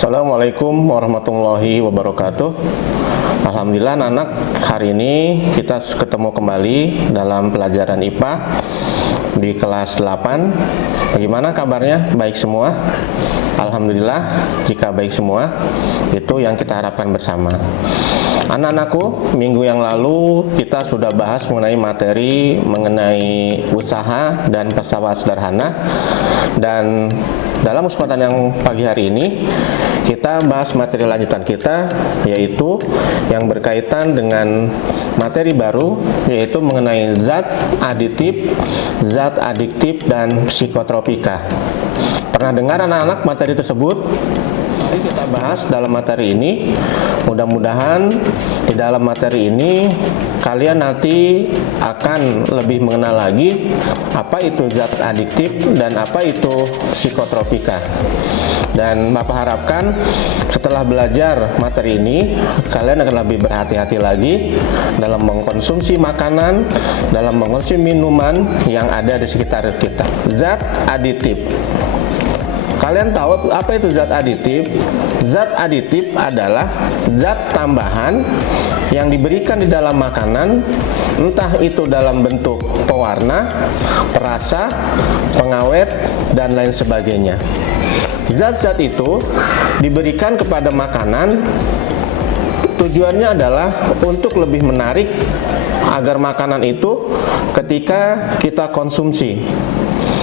Assalamualaikum warahmatullahi wabarakatuh. Alhamdulillah anak-anak, hari ini kita ketemu kembali dalam pelajaran IPA di kelas 8. Bagaimana kabarnya? Baik semua? Alhamdulillah, jika baik semua, itu yang kita harapkan bersama. Anak-anakku, minggu yang lalu kita sudah bahas mengenai materi mengenai usaha dan pesawat sederhana. Dan dalam kesempatan yang pagi hari ini kita bahas materi lanjutan kita, yaitu yang berkaitan dengan materi baru, yaitu mengenai zat aditif, zat adiktif, dan psikotropika. Pernah dengar anak-anak materi tersebut? Mari kita bahas dalam materi ini. Mudah-mudahan di dalam materi ini kalian nanti akan lebih mengenal lagi apa itu zat adiktif dan apa itu psikotropika. Dan Bapak harapkan setelah belajar materi ini kalian akan lebih berhati-hati lagi dalam mengkonsumsi makanan, dalam mengkonsumsi minuman yang ada di sekitar kita. Zat aditif. Kalian tahu apa itu zat aditif? Zat aditif adalah zat tambahan yang diberikan di dalam makanan, entah itu dalam bentuk pewarna, perasa, pengawet, dan lain sebagainya. Zat-zat itu diberikan kepada makanan, tujuannya adalah untuk lebih menarik agar makanan itu ketika kita konsumsi.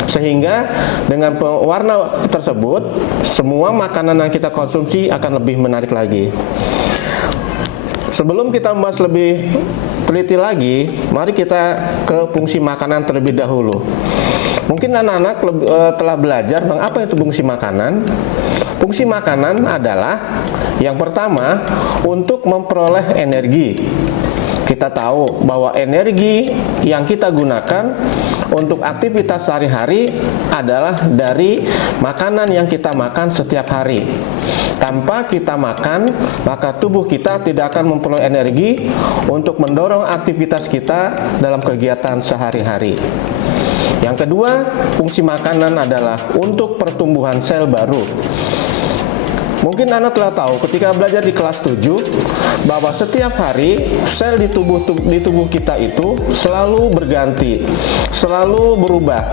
Sehingga dengan pewarna tersebut, semua makanan yang kita konsumsi akan lebih menarik lagi. Sebelum kita membahas lebih teliti lagi, mari kita ke fungsi makanan terlebih dahulu. Mungkin anak-anak telah belajar tentang apa itu fungsi makanan. Fungsi makanan adalah yang pertama, untuk memperoleh energi. Kita tahu bahwa energi yang kita gunakan untuk aktivitas sehari-hari adalah dari makanan yang kita makan setiap hari. Tanpa kita makan, maka tubuh kita tidak akan memperoleh energi untuk mendorong aktivitas kita dalam kegiatan sehari-hari. Yang kedua, fungsi makanan adalah untuk pertumbuhan sel baru. Mungkin Anda telah tahu ketika belajar di kelas 7 bahwa setiap hari sel di tubuh kita itu selalu berganti, selalu berubah.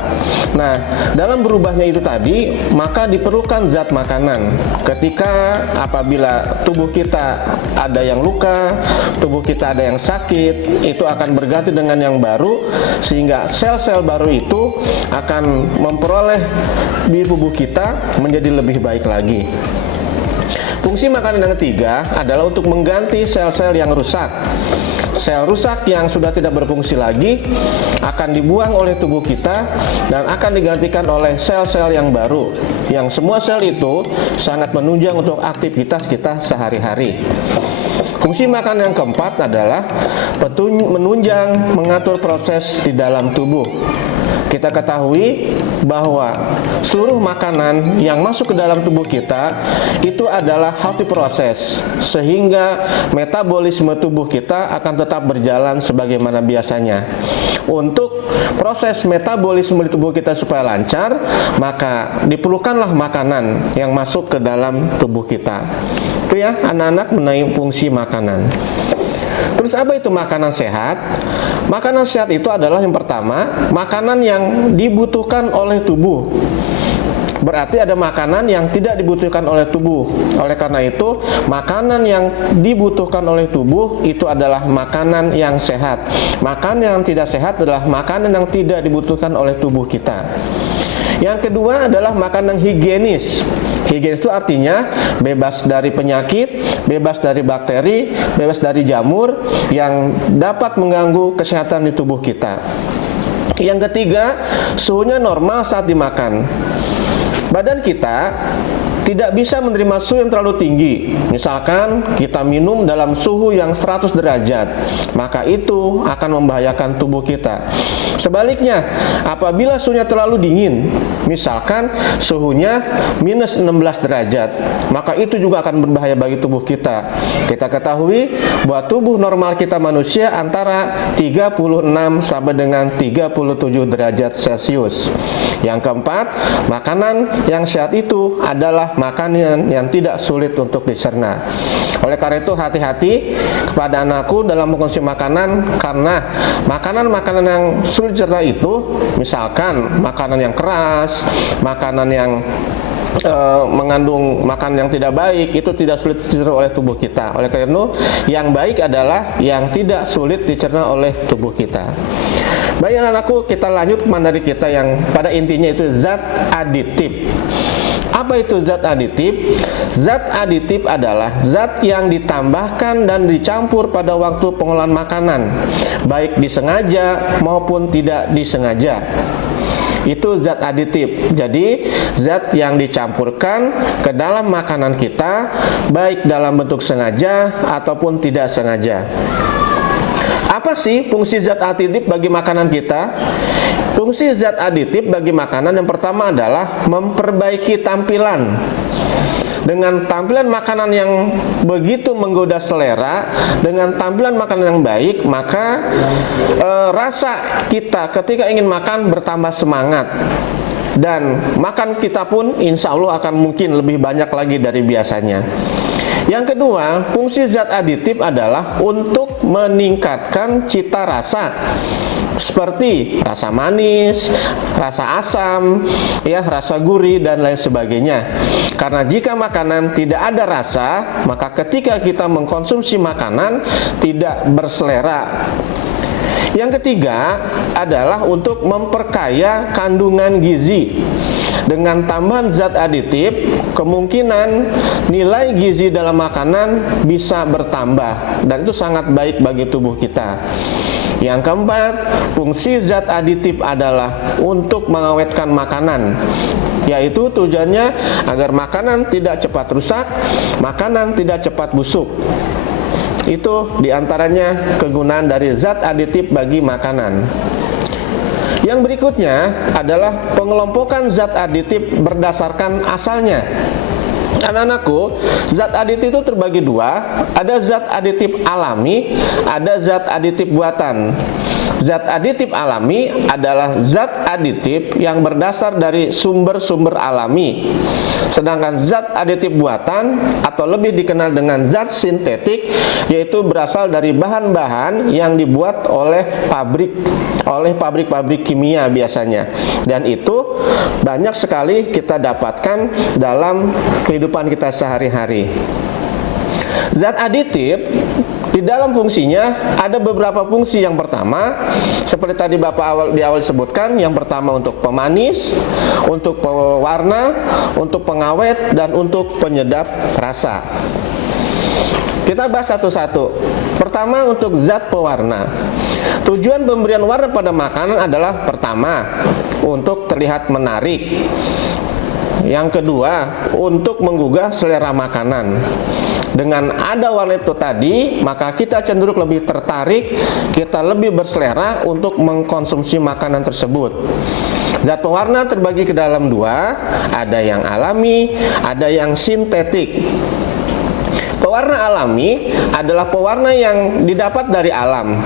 Nah, dalam berubahnya itu tadi, maka diperlukan zat makanan. Ketika apabila tubuh kita ada yang luka, tubuh kita ada yang sakit, itu akan berganti dengan yang baru, sehingga sel-sel baru itu akan memperoleh di tubuh kita menjadi lebih baik lagi. Fungsi makanan yang ketiga adalah untuk mengganti sel-sel yang rusak. Sel rusak yang sudah tidak berfungsi lagi akan dibuang oleh tubuh kita dan akan digantikan oleh sel-sel yang baru, yang semua sel itu sangat menunjang untuk aktivitas kita sehari-hari. Fungsi makanan yang keempat adalah menunjang mengatur proses di dalam tubuh. Kita ketahui bahwa seluruh makanan yang masuk ke dalam tubuh kita itu adalah healthy proses, sehingga metabolisme tubuh kita akan tetap berjalan sebagaimana biasanya. Untuk proses metabolisme di tubuh kita supaya lancar, maka diperlukanlah makanan yang masuk ke dalam tubuh kita. Itu ya anak-anak mengenai fungsi makanan. Terus apa itu makanan sehat? Makanan sehat itu adalah yang pertama, makanan yang dibutuhkan oleh tubuh. Berarti ada makanan yang tidak dibutuhkan oleh tubuh. Oleh karena itu, makanan yang dibutuhkan oleh tubuh itu adalah makanan yang sehat. Makanan yang tidak sehat adalah makanan yang tidak dibutuhkan oleh tubuh kita. Yang kedua adalah makanan higienis. Higienis itu artinya bebas dari penyakit, bebas dari bakteri, bebas dari jamur yang dapat mengganggu kesehatan di tubuh kita. Yang ketiga, suhunya normal saat dimakan. Badan kita tidak bisa menerima suhu yang terlalu tinggi. Misalkan kita minum dalam suhu yang 100 derajat, maka itu akan membahayakan tubuh kita. Sebaliknya, apabila suhunya terlalu dingin, misalkan suhunya minus 16 derajat, maka itu juga akan berbahaya bagi tubuh kita. Kita ketahui bahwa tubuh normal kita manusia antara 36 sampai dengan 37 derajat Celcius. Yang keempat, makanan yang sehat itu adalah adalah makanan yang tidak sulit untuk dicerna. Oleh karena itu hati-hati kepada anakku dalam mengkonsumsi makanan, karena makanan-makanan yang sulit dicerna itu, misalkan makanan yang keras, makanan yang mengandung makanan yang tidak baik, itu tidak sulit dicerna oleh tubuh kita. Oleh karena itu yang baik adalah yang tidak sulit dicerna oleh tubuh kita. Baik anak-anakku, kita lanjut ke materi kita yang pada intinya itu zat aditif. Apa itu zat aditif? Zat aditif adalah zat yang ditambahkan dan dicampur pada waktu pengolahan makanan, baik disengaja maupun tidak disengaja. Itu zat aditif. Jadi zat yang dicampurkan ke dalam makanan kita, baik dalam bentuk sengaja ataupun tidak sengaja. Apa sih fungsi zat aditif bagi makanan kita? Fungsi zat aditif bagi makanan yang pertama adalah memperbaiki tampilan. Dengan tampilan makanan yang begitu menggoda selera, dengan tampilan makanan yang baik, maka rasa kita ketika ingin makan bertambah semangat, dan makan kita pun insya Allah akan mungkin lebih banyak lagi dari biasanya. Yang kedua, fungsi zat aditif adalah untuk meningkatkan cita rasa, seperti rasa manis, rasa asam, ya, rasa gurih dan lain sebagainya. Karena jika makanan tidak ada rasa, maka ketika kita mengkonsumsi makanan tidak berselera. Yang ketiga adalah untuk memperkaya kandungan gizi. Dengan tambahan zat aditif, kemungkinan nilai gizi dalam makanan bisa bertambah, dan itu sangat baik bagi tubuh kita. Yang keempat, fungsi zat aditif adalah untuk mengawetkan makanan, yaitu tujuannya agar makanan tidak cepat rusak, makanan tidak cepat busuk. Itu diantaranya kegunaan dari zat aditif bagi makanan. Yang berikutnya adalah pengelompokan zat aditif berdasarkan asalnya. Anak-anakku, zat aditif itu terbagi dua, ada zat aditif alami, ada zat aditif buatan. Zat aditif alami adalah zat aditif yang berdasar dari sumber-sumber alami. Sedangkan zat aditif buatan atau lebih dikenal dengan zat sintetik, yaitu berasal dari bahan-bahan yang dibuat oleh pabrik-pabrik kimia biasanya. Dan itu banyak sekali kita dapatkan dalam kehidupan kita sehari-hari. Zat aditif di dalam fungsinya ada beberapa fungsi. Yang pertama, seperti tadi Bapak di awal sebutkan, yang pertama untuk pemanis, untuk pewarna, untuk pengawet, dan untuk penyedap rasa. Kita bahas satu-satu. Pertama, untuk zat pewarna. Tujuan pemberian warna pada makanan adalah pertama, untuk terlihat menarik. Yang kedua, untuk menggugah selera makanan. Dengan ada warna itu tadi, maka kita cenderung lebih tertarik, kita lebih berselera untuk mengkonsumsi makanan tersebut. Zat pewarna terbagi ke dalam dua, ada yang alami, ada yang sintetik. Pewarna alami adalah pewarna yang didapat dari alam.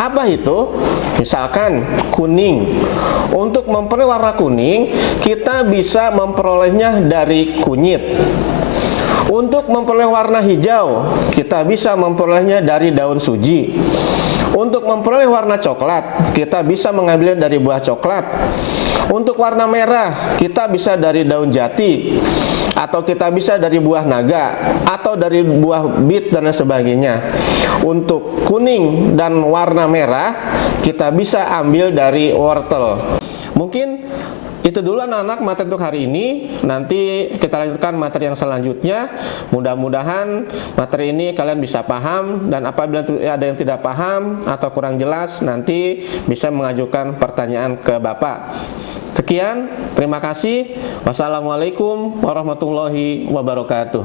Apa itu? Misalkan kuning. Untuk memperoleh warna kuning, kita bisa memperolehnya dari kunyit. Untuk memperoleh warna hijau, kita bisa memperolehnya dari daun suji. Untuk memperoleh warna coklat, kita bisa mengambilnya dari buah coklat. Untuk warna merah, kita bisa dari daun jati, atau kita bisa dari buah naga, atau dari buah bit dan sebagainya. Untuk kuning dan warna merah, kita bisa ambil dari wortel. Mungkin itu dulu anak-anak materi untuk hari ini. Nanti kita lanjutkan materi yang selanjutnya. Mudah-mudahan materi ini kalian bisa paham, dan apabila ada yang tidak paham atau kurang jelas, nanti bisa mengajukan pertanyaan ke Bapak. Sekian, terima kasih. Wassalamualaikum warahmatullahi wabarakatuh.